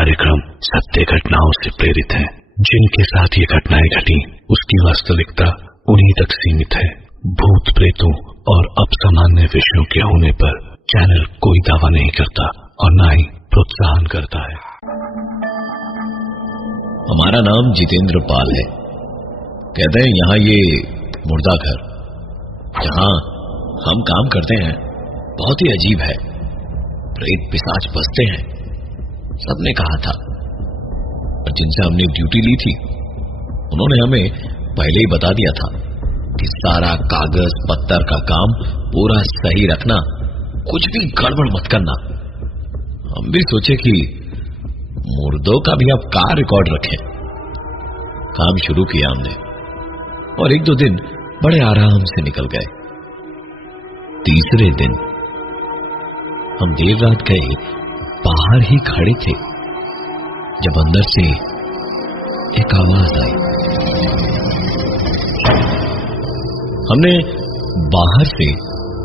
कार्यक्रम सत्य घटनाओं से प्रेरित है। जिनके साथ ये घटनाएं घटी उसकी वास्तविकता उन्हीं तक सीमित है। भूत प्रेतों और असामान्य विषयों के होने पर चैनल कोई दावा नहीं करता और न ही प्रोत्साहन करता है। हमारा नाम जितेंद्र पाल है। कहते हैं यहाँ ये मुर्दा घर जहाँ हम काम करते हैं बहुत ही अजीब है। प्रेत पिशाच बसते हैं, सबने कहा था। और जिनसे हमने ड्यूटी ली थी उन्होंने हमें पहले ही बता दिया था कि सारा कागज पत्तर का काम पूरा सही रखना, कुछ भी गड़बड़ मत करना। हम भी सोचे कि मुर्दों का भी अब का रिकॉर्ड रखें। काम शुरू किया हमने और एक दो दिन बड़े आराम से निकल गए। तीसरे दिन हम देर रात गए, बाहर ही खड़े थे जब अंदर से एक आवाज आई। हमने बाहर से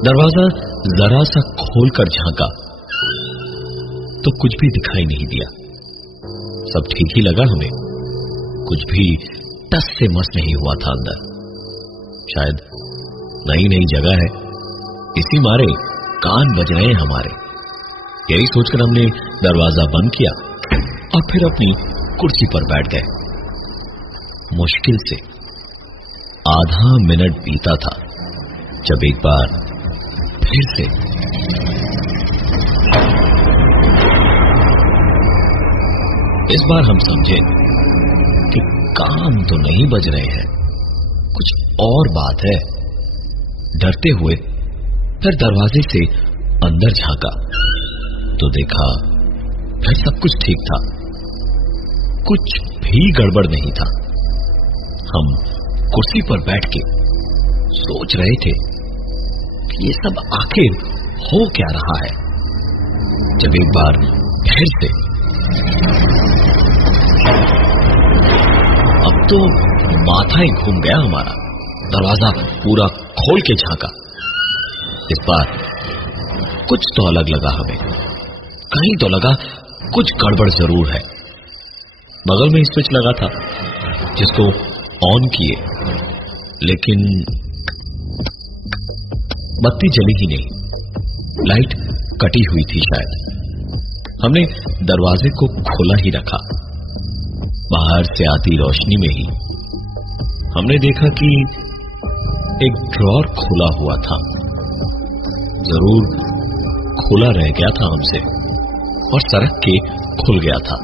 दरवाजा जरा सा खोलकर झांका तो कुछ भी दिखाई नहीं दिया। सब ठीक ही लगा हमें, कुछ भी टस से मस नहीं हुआ था अंदर। शायद नई नई जगह है, इसी मारे कान बज रहे हैं हमारे। यही सोचकर हमने दरवाजा बंद किया और फिर अपनी कुर्सी पर बैठ गए। मुश्किल से आधा मिनट बीता था जब एक बार फिर से इस बार हम समझे कि कान तो नहीं बज रहे हैं, कुछ और बात है। डरते हुए फिर दरवाजे से अंदर झांका तो देखा फिर सब कुछ ठीक था, कुछ भी गड़बड़ नहीं था। हम कुर्सी पर बैठ के सोच रहे थे कि ये सब आखिर हो क्या रहा है, जब एक बार फिर से अब तो माथा ही घूम गया हमारा। दरवाजा पूरा खोल के झांका। इस बार कुछ तो अलग लगा हमें, कहीं तो लगा कुछ गड़बड़ जरूर है। बगल में स्विच लगा था जिसको ऑन किए, लेकिन बत्ती जली ही नहीं, लाइट कटी हुई थी शायद। हमने दरवाजे को खोला ही रखा। बाहर से आती रोशनी में ही हमने देखा कि एक ड्रॉर खुला हुआ था। जरूर खुला रह गया था हमसे और सरक के खुल गया था,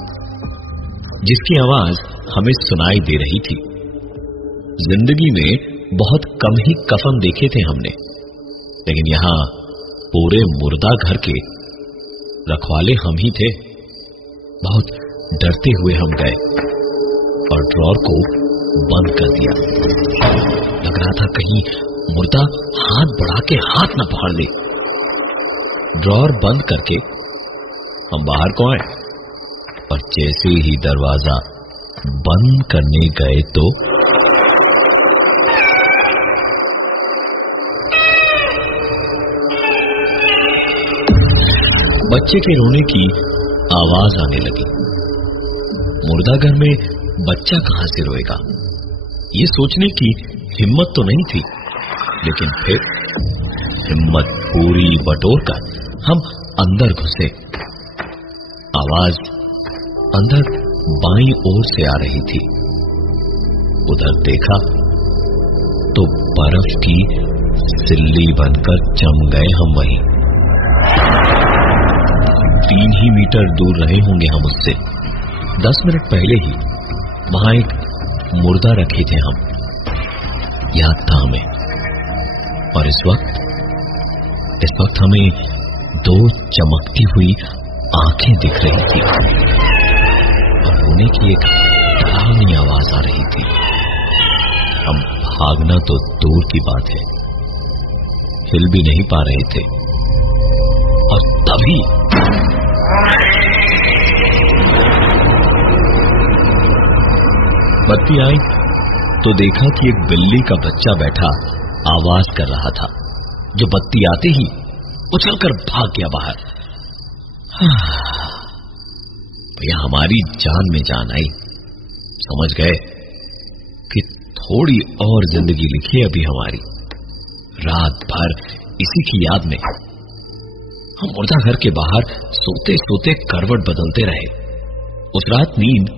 जिसकी आवाज हमें सुनाई दे रही थी। जिंदगी में बहुत कम ही कफन देखे थे हमने, लेकिन यहां पूरे मुर्दा घर के रखवाले हम ही थे। बहुत डरते हुए हम गए और ड्रॉर को बंद कर दिया। लग रहा था कहीं मुर्दा हाथ बढ़ा के हाथ न पकड़ ले। ड्रॉर बंद करके हम बाहर को आए और जैसे ही दरवाजा बंद करने गए तो बच्चे के रोने की आवाज आने लगी। मुर्दा घर में बच्चा कहां से रोएगा, ये सोचने की हिम्मत तो नहीं थी, लेकिन फिर हिम्मत पूरी बटोर कर हम अंदर घुसे। आवाज अंदर बाईं ओर से आ रही थी। उधर देखा तो बर्फ की सिल्ली बनकर जम गए हम वहीं। 3 ही मीटर दूर रहे होंगे हम उससे। 10 मिनट पहले ही वहां एक मुर्दा रखे थे हम, याद था हमें। और इस वक्त हमें 2 चमकती हुई आंखें दिख रही थी और रोने की एक डरावनी आवाज आ रही थी। हम भागना तो दूर की बात है, हिल भी नहीं पा रहे थे। और तभी बत्ती आई तो देखा कि एक बिल्ली का बच्चा बैठा आवाज कर रहा था, जो बत्ती आते ही उछलकर भाग गया बाहर। भैया हमारी जान में जान आई। समझ गए कि थोड़ी और जिंदगी लिखी अभी हमारी। रात भर इसी की याद में हम मुर्दा घर के बाहर सोते सोते करवट बदलते रहे। उस रात नींद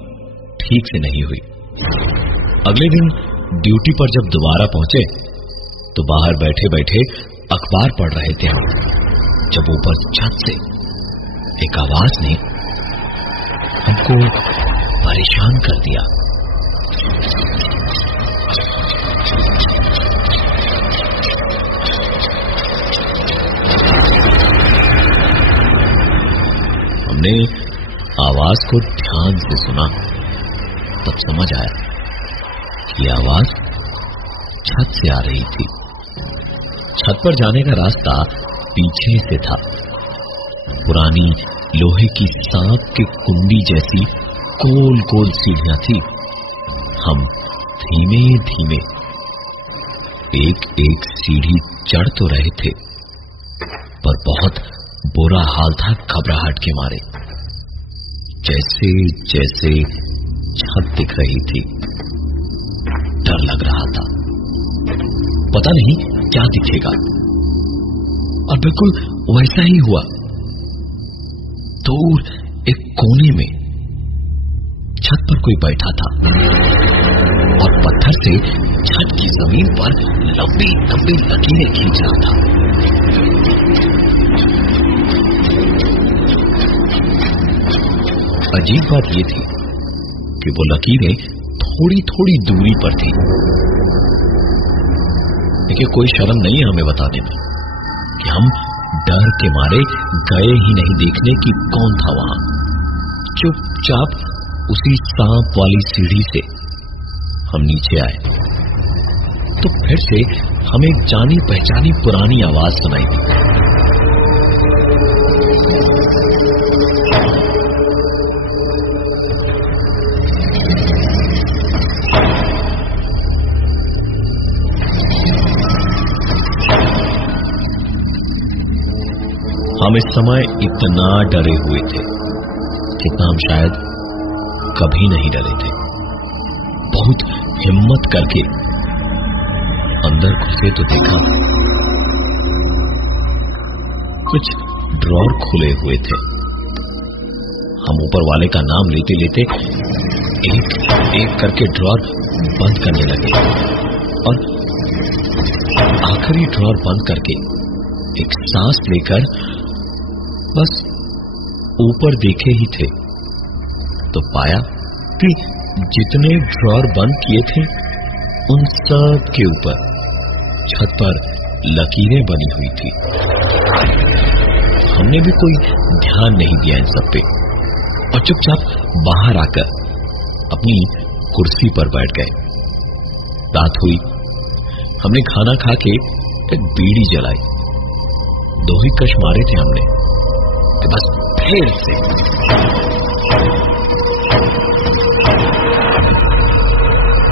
ठीक से नहीं हुई। अगले दिन ड्यूटी पर जब दोबारा पहुंचे तो बाहर बैठे बैठे अखबार पढ़ रहे थे हम, जब ऊपर छत से एक आवाज ने हमको परेशान कर दिया। हमने आवाज को ध्यान से सुना, तब समझ आया कि आवाज छत से आ रही थी। छत पर जाने का रास्ता पीछे से था। पुरानी लोहे की सांप की कुंडी जैसी गोल गोल सीढ़ियां थी। हम धीमे धीमे एक एक सीढ़ी चढ़ तो रहे थे, पर बहुत बुरा हाल था घबराहट के मारे। जैसे जैसे छत दिख रही थी, डर लग रहा था। पता नहीं क्या दिखेगा, और बिल्कुल वैसा ही हुआ। दूर एक कोने में छत पर कोई बैठा था और पत्थर से छत की जमीन पर लंबी लंबी लकीरें खींच रहा था। अजीब बात यह थी कि वो लकीरें थोड़ी थोड़ी दूरी पर थी। देखिए, कोई शर्म नहीं है हमें बताने में कि हम डर के मारे गए ही नहीं देखने की कौन था वहां। चुपचाप उसी सांप वाली सीढ़ी से हम नीचे आए तो फिर से हमें एक जानी पहचानी पुरानी आवाज सुनाई दी। हम इस समय इतना डरे हुए थे जितना हम शायद कभी नहीं डरे थे। बहुत हिम्मत करके अंदर घुसे तो देखा कुछ ड्रॉर खुले हुए थे। हम ऊपर वाले का नाम लेते लेते एक एक करके ड्रॉर बंद करने लगे और आखिरी ड्रॉर बंद करके एक सांस लेकर बस ऊपर देखे ही थे तो पाया कि जितने ड्रॉर बंद किए थे उन सब के ऊपर छत पर लकीरें बनी हुई थी। हमने भी कोई ध्यान नहीं दिया इन सब पे और चुपचाप बाहर आकर अपनी कुर्सी पर बैठ गए। रात हुई, हमने खाना खा के एक बीड़ी जलाई। 2 ही कश मारे थे हमने कि बस फिर से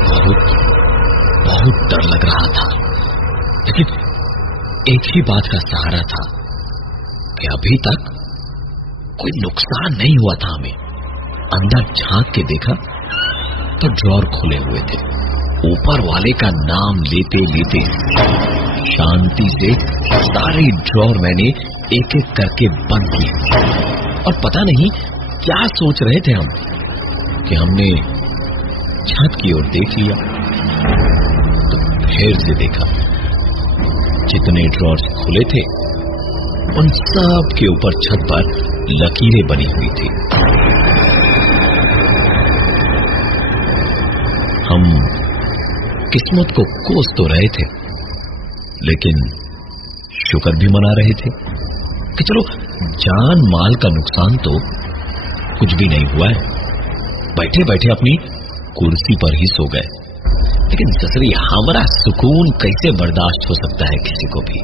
बहुत बहुत डर लग रहा था, लेकिन एक ही बात का सहारा था कि अभी तक कोई नुकसान नहीं हुआ था हमें। अंदर झांक के देखा तो ड्रॉर खुले हुए थे। ऊपर वाले का नाम लेते लेते शांति से सारे ड्रॉर मैंने एक एक करके बंद किए और पता नहीं क्या सोच रहे थे हम कि हमने छत की ओर देख लिया तो फिर से देखा जितने ड्रॉर्स खुले थे उन सब के ऊपर छत पर लकीरें बनी हुई थी। हम किस्मत को कोस तो रहे थे, लेकिन शुक्र भी मना रहे थे कि चलो जान माल का नुकसान तो कुछ भी नहीं हुआ है। बैठे बैठे अपनी कुर्सी पर ही सो गए। लेकिन ससुरी हमारा सुकून कैसे बर्दाश्त हो सकता है किसी को भी।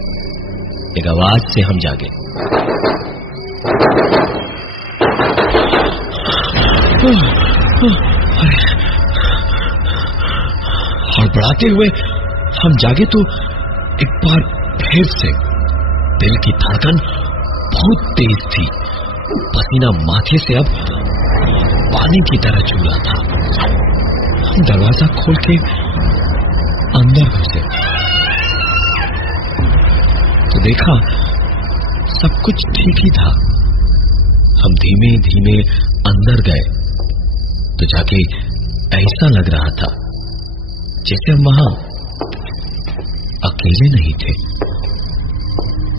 एक आवाज से हम जागे। हड़बड़ाते हुए हम जागे तो एक बार फिर से दिल की धड़कन बहुत तेज थी। पसीना माथे से अब पानी की तरह चूरा था। हम दरवाजा खोल के अंदर घुसे तो देखा सब कुछ ठीक ही था। हम धीमे धीमे अंदर गए तो जाके ऐसा लग रहा था जैसे हम वहां अकेले नहीं थे।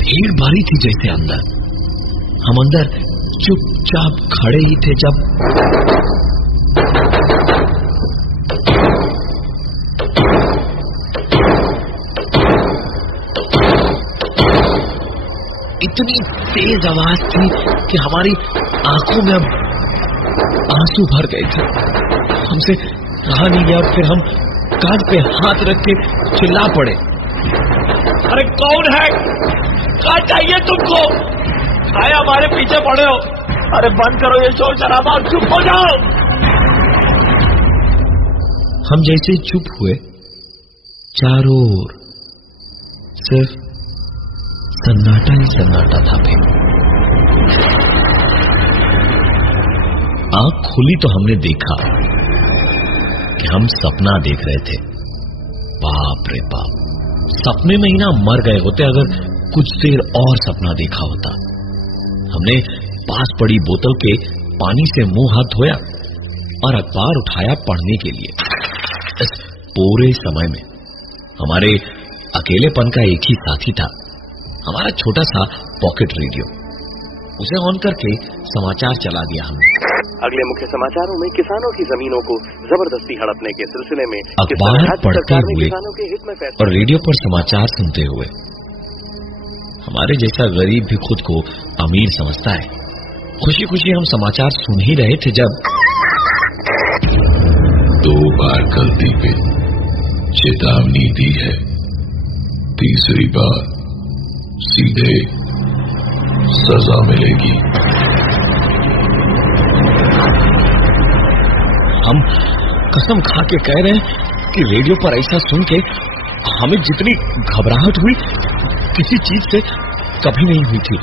भीड़ भारी थी जैसे अंदर। हम अंदर चुपचाप खड़े ही थे जब इतनी तेज आवाज थी कि हमारी आंखों में अब आंसू भर गए थे। हमसे कहा नहीं गया और फिर हम कान पे हाथ रख के चिल्ला पड़े, अरे कौन है? क्या चाहिए तुमको? आए हमारे पीछे पड़े हो? अरे बंद करो ये शोर शराबा और चुप हो जाओ। हम जैसे चुप हुए, चारों ओर सिर्फ सन्नाटा ही सन्नाटा था। फिर आंख खुली तो हमने देखा कि हम सपना देख रहे थे। बाप रे बाप, सपने में ही ना मर गए होते अगर कुछ देर और सपना देखा होता। हमने पास पड़ी बोतल के पानी से मुंह हाथ धोया और अखबार उठाया पढ़ने के लिए। इस पूरे समय में हमारे अकेलेपन का एक ही साथी था, हमारा छोटा सा पॉकेट रेडियो। उसे ऑन करके समाचार चला दिया हमने। अगले मुख्य समाचारों में किसानों की जमीनों को जबरदस्ती हड़पने के सिलसिले में अखबार पढ़ते हुए और रेडियो पर समाचार सुनते हुए हमारे जैसा गरीब भी खुद को अमीर समझता है। खुशी खुशी हम समाचार सुन ही रहे थे जब 2 बार गलती पे चेतावनी दी है, तीसरी बार सीधे सजा मिलेगी। हम कसम खा के कह रहे हैं कि रेडियो पर ऐसा सुन के हमें जितनी घबराहट हुई किसी चीज से कभी नहीं हुई थी।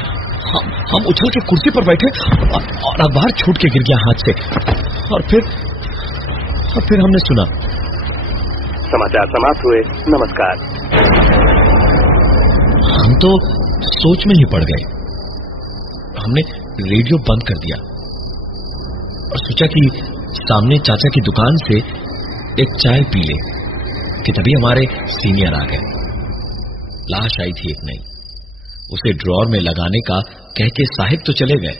हम उछल के कुर्सी पर बैठे और अखबार छूट के गिर गया हाथ से। और फिर हमने सुना, समाचार समाप्त हुए, नमस्कार। हम तो सोच में ही पड़ गए। हमने रेडियो बंद कर दिया और सोचा कि सामने चाचा की दुकान से एक चाय पी ले कि तभी हमारे सीनियर आ गए। लाश आई थी एक नई, उसे ड्रॉर में लगाने का कह के साहिब तो चले गए।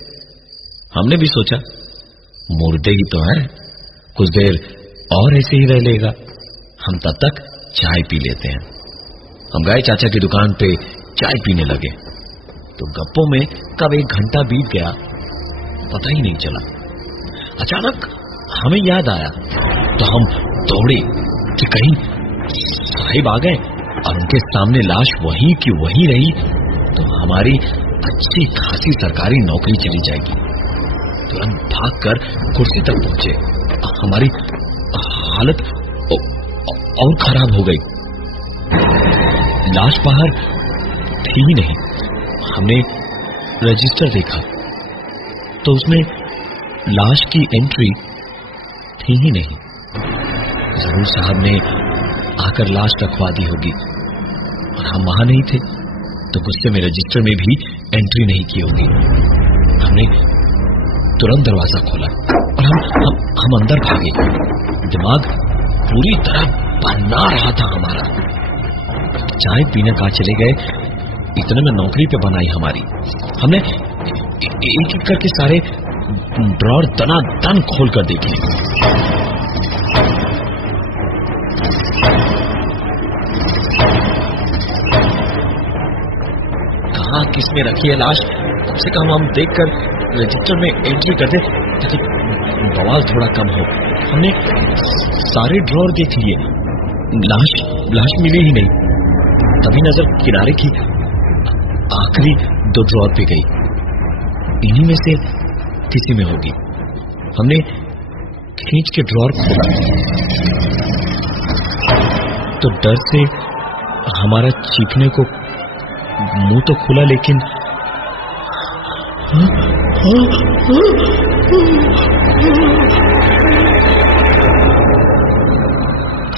हमने भी सोचा मुर्दे ही तो है, कुछ देर और ऐसे ही रह लेगा, हम तब तक चाय पी लेते हैं। हम गए चाचा की दुकान पे चाय पीने लगे तो गप्पों में कब 1 घंटा बीत गया पता ही नहीं चला। अचानक हमें याद आया तो हम दौड़े कि कहीं साहिब आ गए और उनके सामने लाश वहीं की वहीं रही तो हमारी अच्छी खासी सरकारी नौकरी चली जाएगी। तुरंत भागकर कुर्सी तक पहुंचे। हमारी हालत और खराब हो गई। लाश बाहर थी ही नहीं। हमने रजिस्टर देखा तो उसमें लाश की एंट्री थी ही नहीं। जरूर साहब ने आकर लाश रखवा दी होगी और हम वहां नहीं थे तो गुस्से में रजिस्टर में भी एंट्री नहीं की होगी। हमने तुरंत दरवाजा खोला और हम अंदर भागे। दिमाग पूरी तरह बना रहा था हमारा। चाय पीने कहा चले गए, इतने में नौकरी पे बनाई हमारी। हमने एक एक करके सारे ड्रॉर दनादन खोल कर देखे। कहाँ किसने रखी है लाश, कम से कम हम देखकर रजिस्टर में एंट्री कर दे ताकि बवाल थोड़ा कम हो। हमने सारे ड्रॉर देख लिए, लाश मिली ही नहीं। तभी नजर किनारे की आखिरी 2 ड्रॉर पे गई, इन्हीं में से किसी में होगी। हमने खींच के ड्रॉर खोला तो डर से हमारा चीखने को मुंह तो खुला लेकिन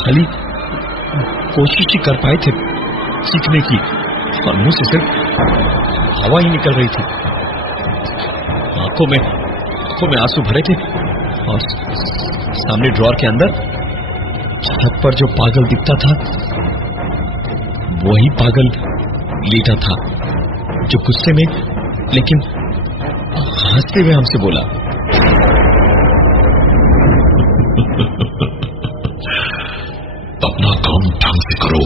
खाली कोशिश ही कर पाए थे सीखने की, और मुंह से सिर्फ हवा ही निकल रही थी। आंखों में आंसू भरे थे, और सामने ड्रॉर के अंदर छत पर जो पागल दिखता था वही पागल लेटा था, जो गुस्से में लेकिन हंसते हुए हमसे बोला, अपना काम ढंग से करो,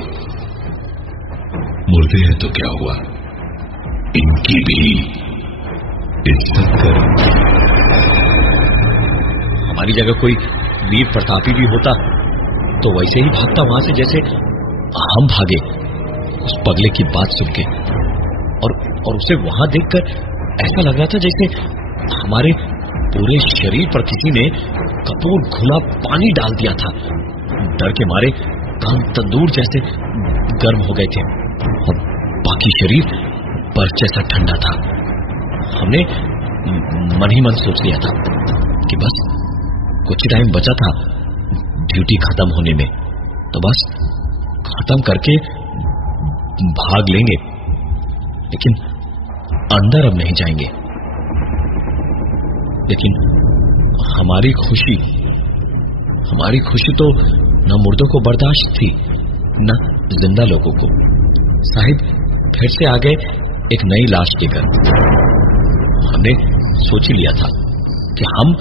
मुर्दे हैं तो क्या हुआ, इनकी भी इज्जत करो। हमारी जगह कोई वीर प्रतापी भी होता तो वैसे ही भागता वहां से जैसे हम भागे उस पगले की बात सुन के, और उसे वहां देखकर ऐसा लग रहा था जैसे हमारे पूरे शरीर पर किसी ने कपूर घुला पानी डाल दिया था। डर के मारे कान तंदूर जैसे गर्म हो गए थे और बाकी शरीर बर्फ जैसा ठंडा था। हमने मन ही मन सोच लिया था कि बस कुछ टाइम बचा था ड्यूटी खत्म होने में, तो बस खत्म करके भाग लेंगे, लेकिन अंदर अब नहीं जाएंगे। लेकिन हमारी खुशी तो न मुर्दों को बर्दाश्त थी न जिंदा लोगों को। साहिब फिर से आ गए एक नई लाश लेकर। हमने सोच ही लिया था कि हम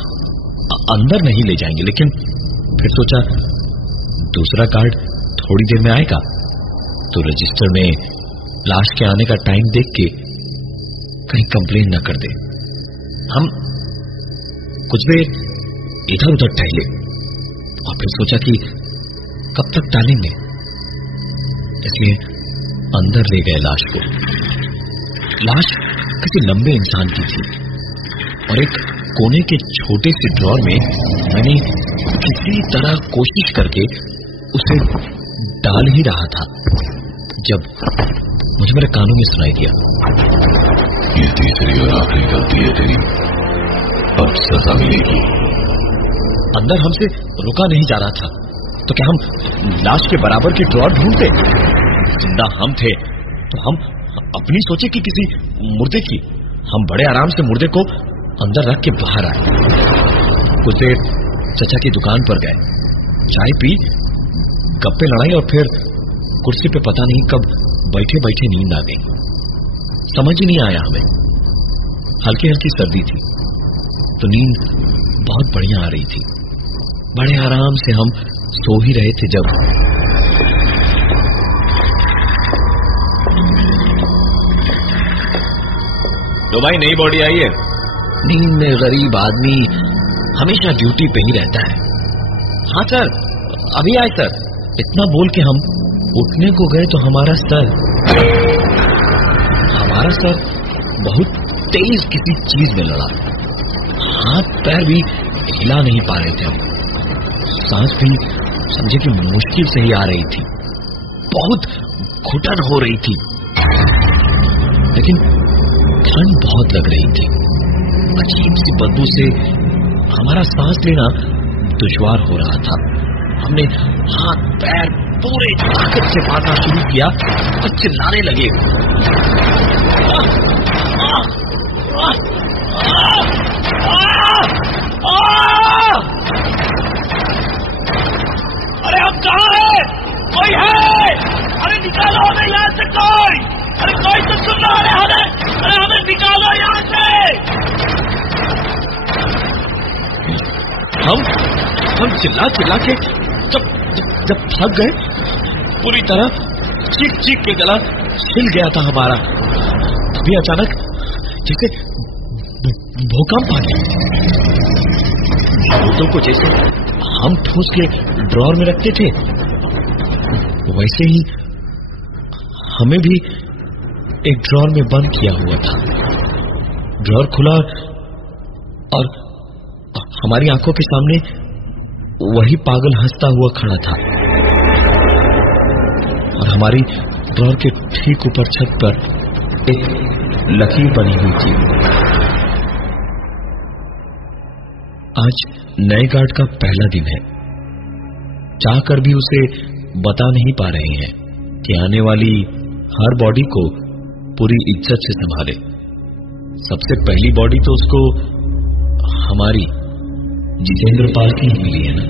अंदर नहीं ले जाएंगे, लेकिन फिर सोचा दूसरा गार्ड थोड़ी देर में आएगा तो रजिस्टर में लाश के आने का टाइम देख के कहीं कंप्लेन न कर दे। हम कुछ देर इधर उधर टहले और फिर सोचा कि कब तक टालेंगे, इसलिए अंदर ले गए लाश को। लाश किसी लंबे इंसान की थी और एक कोने के छोटे से ड्रॉर में मैंने किसी तरह कोशिश करके उसे डाल ही रहा था जब मुझे मेरे कानों में सुनाई दिया, ये तीसरी और आखिरी गलती है तेरी, अब सजा मिलेगी। अंदर हमसे रुका नहीं जा रहा था, तो क्या हम लाश के बराबर की ड्रॉर ढूंढते? जिंदा हम थे तो हम अपनी सोचे कि किसी मुर्दे की। हम बड़े आराम से मुर्दे को अंदर रख के बाहर आए। कुछ देर चचा की दुकान पर गए, चाय पी, गप्पे लड़ाई और फिर कुर्सी पे पता नहीं कब बैठे बैठे नींद आ गई। समझ ही नहीं आया हमें। हल्की हल्की सर्दी थी तो नींद बहुत बढ़िया आ रही थी। बड़े आराम से हम सो ही रहे थे जब लो भाई नई बॉडी आई है। नींद में गरीब आदमी हमेशा ड्यूटी पे ही रहता है। हाँ सर अभी आए सर। इतना बोल के हम उठने को गए तो हमारा सर बहुत तेज किसी चीज में लड़ा। हाथ पैर भी हिला नहीं पा रहे थे हम। सांस भी समझे कि मुश्किल से ही आ रही थी। बहुत घुटन हो रही थी, लेकिन ठंड बहुत लग रही थी। अजीब सी बदबू से हमारा सांस लेना दुश्वार हो रहा था। हमने हाथ पैर पूरे ताकत से मारना शुरू किया और चिल्लाने लगे। अरे अब कहाँ है? कोई है? अरे निकालो हमें यहाँ से कोई। अरे कोई तो सुन रहा है हमें? अरे हमें निकालो यहाँ से। हम चिल्ला चिल्ला के जब थक गए, पूरी तरह चीख चीख के गला छिल गया था हमारा। तभी अचानक जैसे भूकंप आ गया। मुर्दों को जैसे हम ठूस के ड्रॉर में रखते थे वैसे ही हमें भी एक ड्रॉर में बंद किया हुआ था। ड्रॉर खुला और हमारी आंखों के सामने वही पागल हंसता हुआ खड़ा था और हमारी ड्रॉर के ठीक ऊपर छत पर एक लकीर बनी हुई थी। आज नए गार्ड का पहला दिन है। चाहकर भी उसे बता नहीं पा रहे हैं कि आने वाली हर बॉडी को पूरी इज्जत से संभाले। सबसे पहली बॉडी तो उसको हमारी जितेंद्र पाल की ही मिली है ना।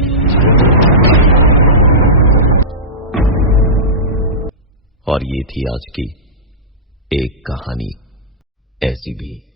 और ये थी आज की एक कहानी ऐसी भी।